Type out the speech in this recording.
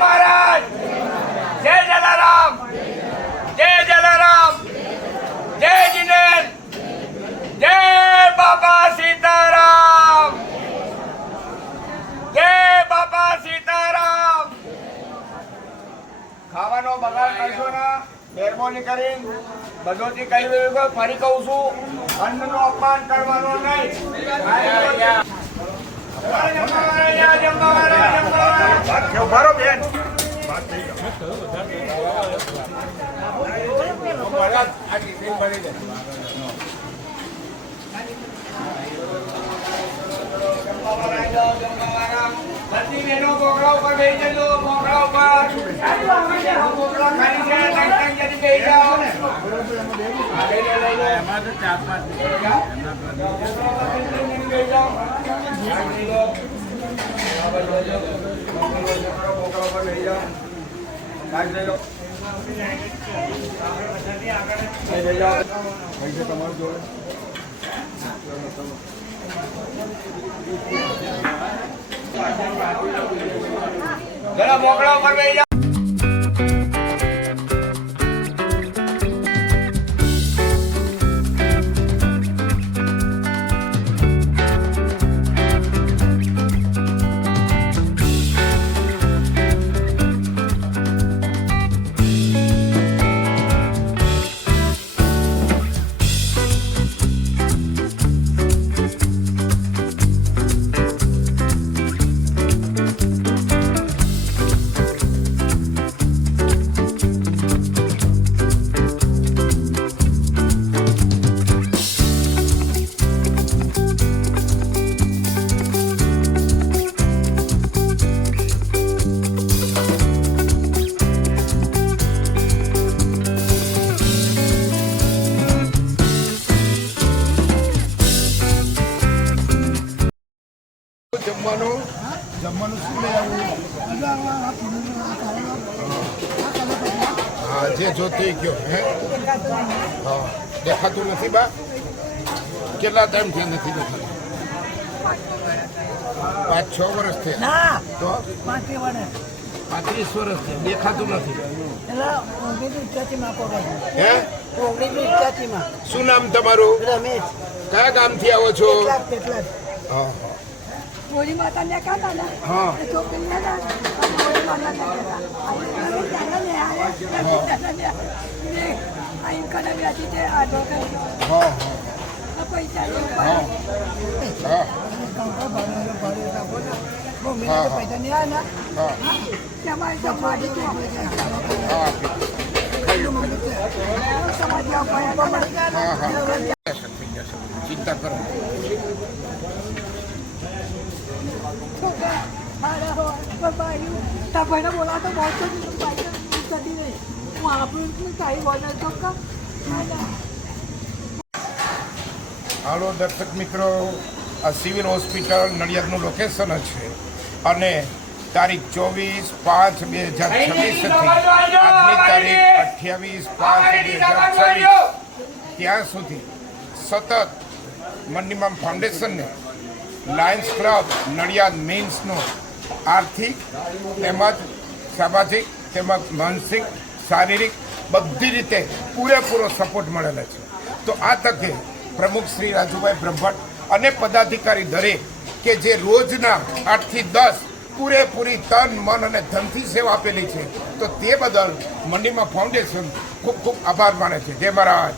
महाराज, जय जलाराम, जय जलाराम, जय जिनेन्द्र, जय बाबा सीताराम, जय बाबा सीताराम। ખાવાનો બગાડ કરશો ના, મહેરબાની કરીને બધોથી કહી રહ્યું કે ફરી કહું છું, અન્નનો અપમાન કરવાનો નહીં। ઉભારો બેન, બધી બહેનો બોકડા ઉપર બેસી જજો, બોકડા ઉપર બોકડા ખાલી છે, બેસી જાઓ। જરા બોકડા ઉપર બેસી જાઓ। જમવાનું શું લઈ હા જે જોતી ગયો હે હા દેખાતું નથી બા કેટલા ટાઈમથી નથી દેખાતું 5-6 વર્ષ થયા તો 35 વર્ષ દેખાતું નથી હે શું નામ તમારું રમેશ કયા ગામથી આવો છો હા મોરી માતા ને કાતા ને હા છોકરી ને મોરી માતા ને આઈ કને બેઠી છે આ ડોકે હા પૈસા હા હા પૈસા નહીં આના હા સમાજ સમાજ હા ચિંતા કરો બોલાતો બહુ નહીં હું આપણું કઈ બોલે તો હાલો દર્શક મિત્રો આ સિવિલ હોસ્પિટલ નડિયાદનું લોકેશન છે અને તારીખ 24/5/2026 થી આજની તારીખ 28/5/2026 ત્યાં સુધી સતત મનીમામ ફાઉન્ડેશનને લાયન્સ ક્લબ નડિયાદ મીન્સનો આર્થિક તેમજ સામાજિક તેમજ માનસિક શારીરિક બધી રીતે પૂરેપૂરો સપોર્ટ મળેલો છે। તો આ તકે પ્રમુખ શ્રી રાજુભાઈ બ્રહ્મભટ્ટ અને પદાધિકારી દરેક કે જે રોજના 8 થી 10 પૂરેપૂરી તન મન અને ધનથી સેવા આપેલી છે તો તે બદલ મનીમા ફાઉન્ડેશન ખૂબ ખૂબ આભાર માને છે। જય મહારાજ।